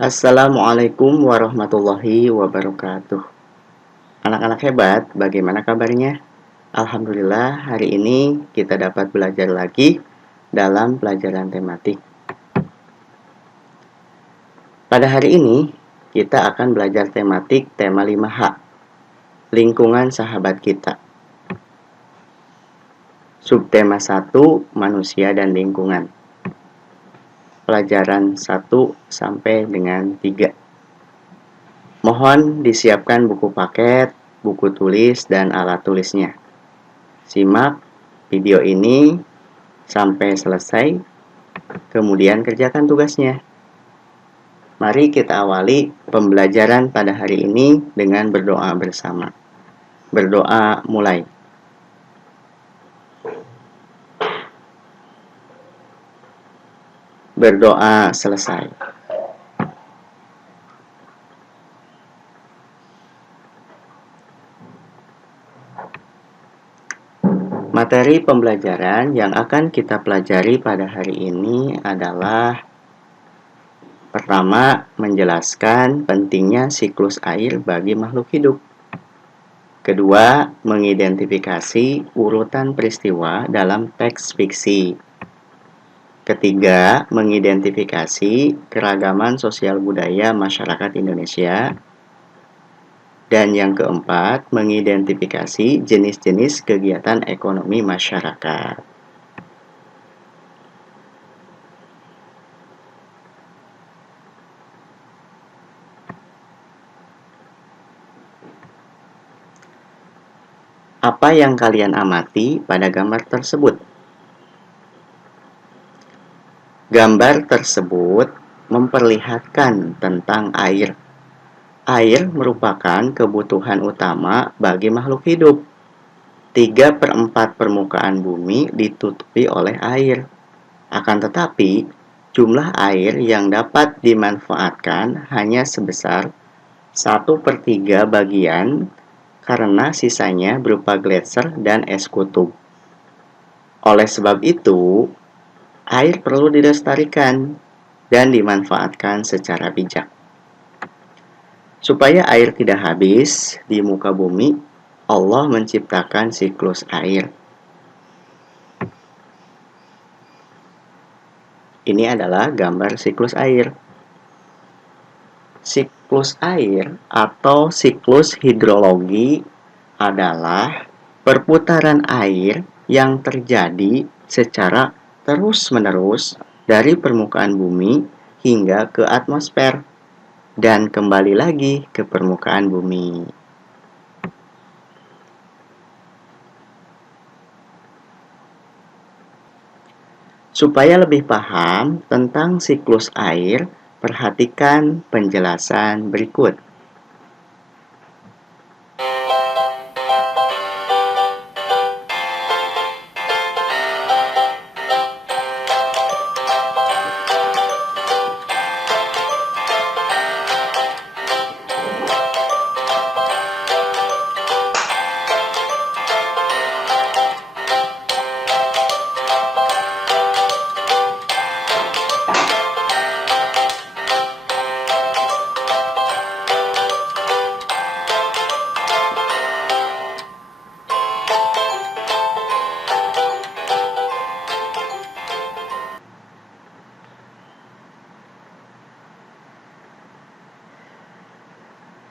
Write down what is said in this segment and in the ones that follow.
Assalamualaikum warahmatullahi wabarakatuh. Anak-anak hebat, bagaimana kabarnya? Alhamdulillah, hari ini kita dapat belajar lagi dalam pelajaran tematik. Pada hari ini, kita akan belajar tematik tema 5H, lingkungan sahabat kita. Subtema 1, manusia dan lingkungan. Pelajaran 1 sampai dengan 3. Mohon disiapkan buku paket, buku tulis, dan alat tulisnya. Simak video ini sampai selesai, kemudian kerjakan tugasnya. Mari kita awali pembelajaran pada hari ini dengan berdoa bersama. Berdoa mulai. Berdoa selesai. Materi pembelajaran yang akan kita pelajari pada hari ini adalah pertama, menjelaskan pentingnya siklus air bagi makhluk hidup. Kedua, mengidentifikasi urutan peristiwa dalam teks fiksi. Ketiga, mengidentifikasi keragaman sosial budaya masyarakat Indonesia. Dan yang keempat, mengidentifikasi jenis-jenis kegiatan ekonomi masyarakat. Apa yang kalian amati pada gambar tersebut? Gambar tersebut memperlihatkan tentang air. Air merupakan kebutuhan utama bagi makhluk hidup. 3/4 permukaan bumi ditutupi oleh air. Akan tetapi, jumlah air yang dapat dimanfaatkan hanya sebesar 1/3 bagian karena sisanya berupa gletser dan es kutub. Oleh sebab itu, air perlu dilestarikan dan dimanfaatkan secara bijak. Supaya air tidak habis di muka bumi, Allah menciptakan siklus air. Ini adalah gambar siklus air. Siklus air atau siklus hidrologi adalah perputaran air yang terjadi secara terus-menerus dari permukaan bumi hingga ke atmosfer dan kembali lagi ke permukaan bumi. Supaya lebih paham tentang siklus air, perhatikan penjelasan berikut.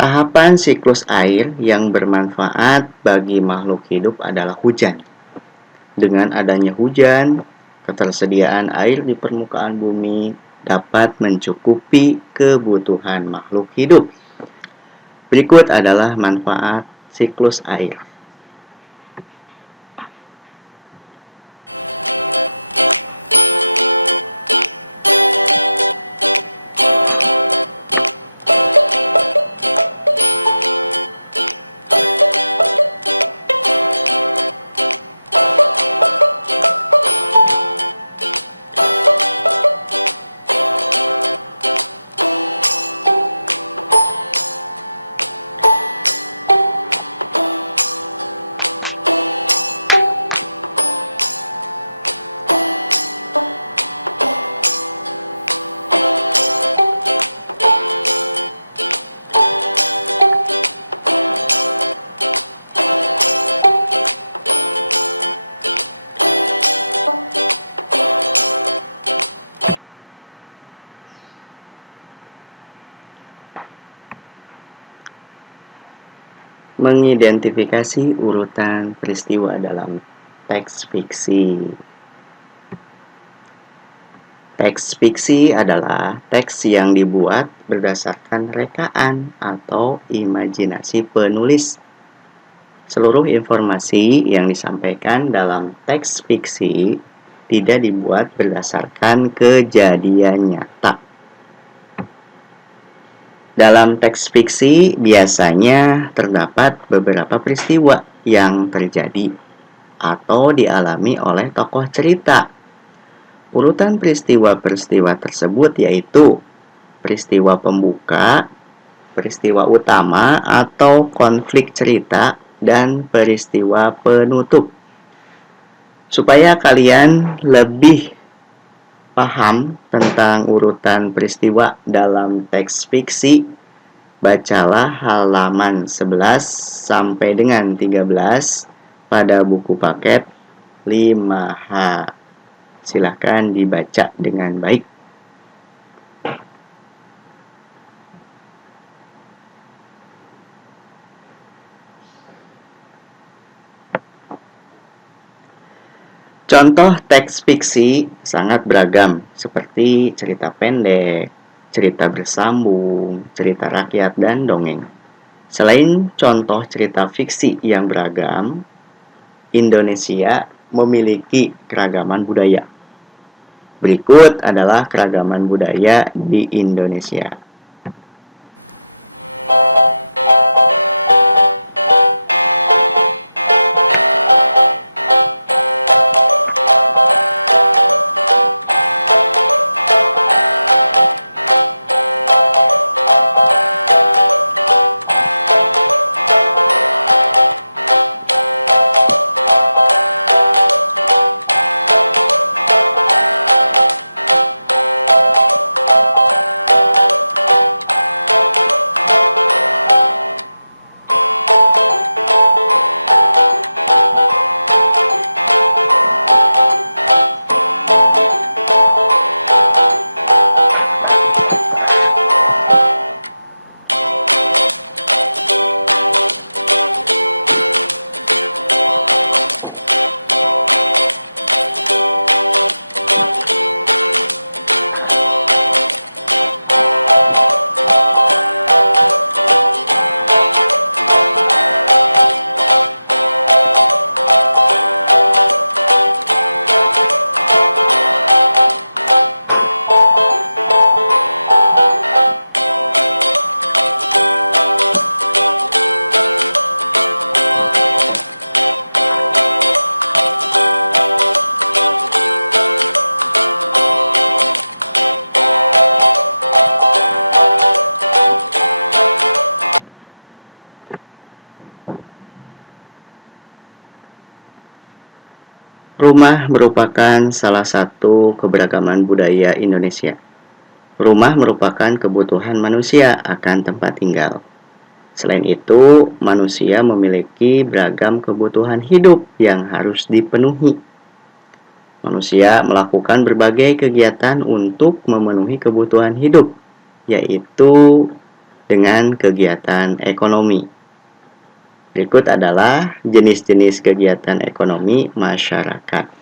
Tahapan siklus air yang bermanfaat bagi makhluk hidup adalah hujan. Dengan adanya hujan, ketersediaan air di permukaan bumi dapat mencukupi kebutuhan makhluk hidup. Berikut adalah manfaat siklus air. Mengidentifikasi urutan peristiwa dalam teks fiksi. Teks fiksi adalah teks yang dibuat berdasarkan rekaan atau imajinasi penulis. Seluruh informasi yang disampaikan dalam teks fiksi tidak dibuat berdasarkan kejadian nyata. Dalam teks fiksi biasanya terdapat beberapa peristiwa yang terjadi atau dialami oleh tokoh cerita. Urutan peristiwa-peristiwa tersebut yaitu peristiwa pembuka, peristiwa utama atau konflik cerita, dan peristiwa penutup. Supaya kalian lebih paham tentang urutan peristiwa dalam teks fiksi, bacalah halaman 11 sampai dengan 13 pada buku paket 5H. Silahkan dibaca dengan baik. Contoh teks fiksi sangat beragam, seperti cerita pendek, cerita bersambung, cerita rakyat, dan dongeng. Selain contoh cerita fiksi yang beragam, Indonesia memiliki keragaman budaya. Berikut adalah keragaman budaya di Indonesia. Rumah merupakan salah satu keberagaman budaya Indonesia. Rumah merupakan kebutuhan manusia akan tempat tinggal. Selain itu, manusia memiliki beragam kebutuhan hidup yang harus dipenuhi. Manusia melakukan berbagai kegiatan untuk memenuhi kebutuhan hidup, yaitu dengan kegiatan ekonomi. Berikut adalah jenis-jenis kegiatan ekonomi masyarakat.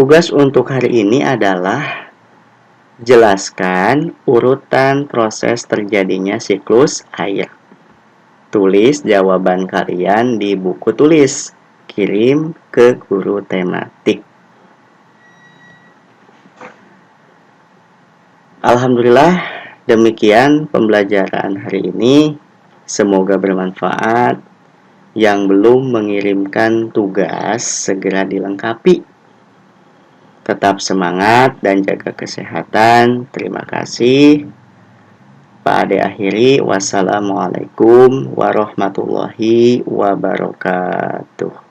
Tugas untuk hari ini adalah jelaskan urutan proses terjadinya siklus air. Tulis jawaban kalian di buku tulis. kirim ke guru tematik. Alhamdulillah, demikian pembelajaran hari ini. Semoga bermanfaat. Yang belum mengirimkan tugas, segera dilengkapi. Tetap semangat dan jaga kesehatan. Terima kasih. Pak Ade akhiri. Wassalamualaikum warahmatullahi wabarakatuh.